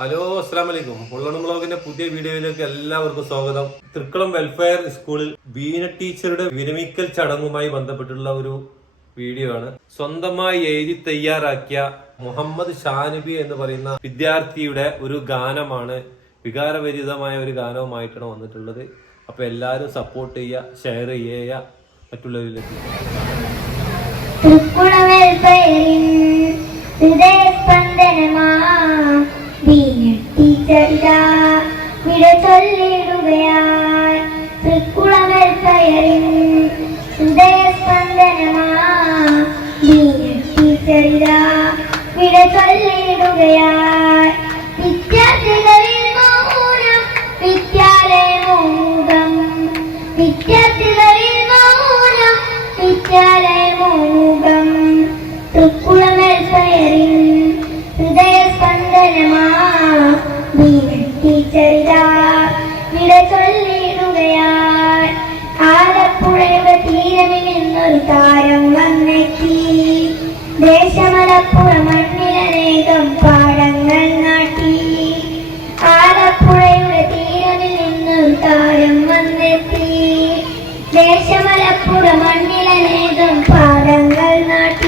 Hello അസ്സാം വലൈക്കും ഉള്ളണം ബ്ലോഗിന്റെ പുതിയ വീഡിയോയിലേക്ക് എല്ലാവർക്കും സ്വാഗതം. തൃക്കുളം വെൽഫെയർ സ്കൂളിൽ വീണ ടീച്ചറുടെ വിരമിക്കൽ ചടങ്ങുമായി ബന്ധപ്പെട്ടുള്ള ഒരു വീഡിയോ ആണ് സ്വന്തമായി എഴുതി തയ്യാറാക്കിയ മുഹമ്മദ് ഷാനബി എന്ന് പറയുന്ന വിദ്യാർത്ഥിയുടെ ഒരു ഗാനമാണ് വികാരപരിതമായ ഒരു ഗാനവുമായിട്ടാണ് വന്നിട്ടുള്ളത്. അപ്പൊ എല്ലാവരും സപ്പോർട്ട് ചെയ്യുക ഷെയർ ചെയ്യുക മറ്റുള്ളവരിലേക്ക്. വിട ചൊല്ലിടുകയായി തൃക്കുളമേൽ പയറിൻ ഹൃദയസ്പന്ദനമാ ടീച്ചറിതാ വിട ചൊല്ലിടുകയായി വിദ്യാർത്ഥികളിൽ മൗനം വിദ്യാലയമോകം വിദ്യാർത്ഥികളിൽ മൗനം വിദ്യാലയമോകം തൃക്കുളമേൽ വിട ചൊല്ലിടുകയാൽ ആലപ്പുഴയുടെ തീരമിൽ നിന്നൊരു താരം വന്നെത്തി. ദേശമലപ്പുഴ മണ്ണിലനേകം പാടങ്ങൾ നാട്ടി. ആലപ്പുഴയുടെ തീരമിൽ നിന്നൊരു താരം വന്നെത്തി. ദേശമലപ്പുഴ മണ്ണിലനേകം പാടങ്ങൾ നാട്ടി.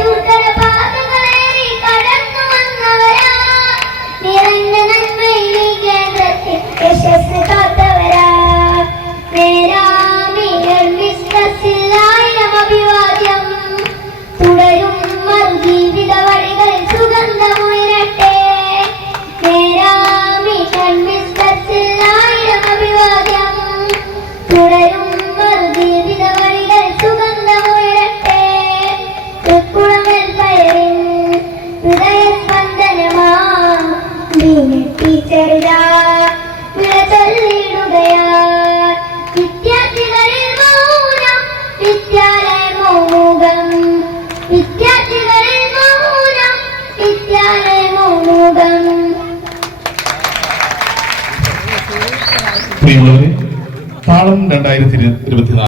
ചൊല്ലിടുകയാ വിദ്യാർത്ഥികളിൽ മൗനം വിദ്യാലയമോകം വിദ്യാർത്ഥികളിൽ മൗനം വിദ്യാലയമോകം പ്രിയമുള്ളവരെ താളം രണ്ടായിരത്തി ഇരുപത്തിനാല്.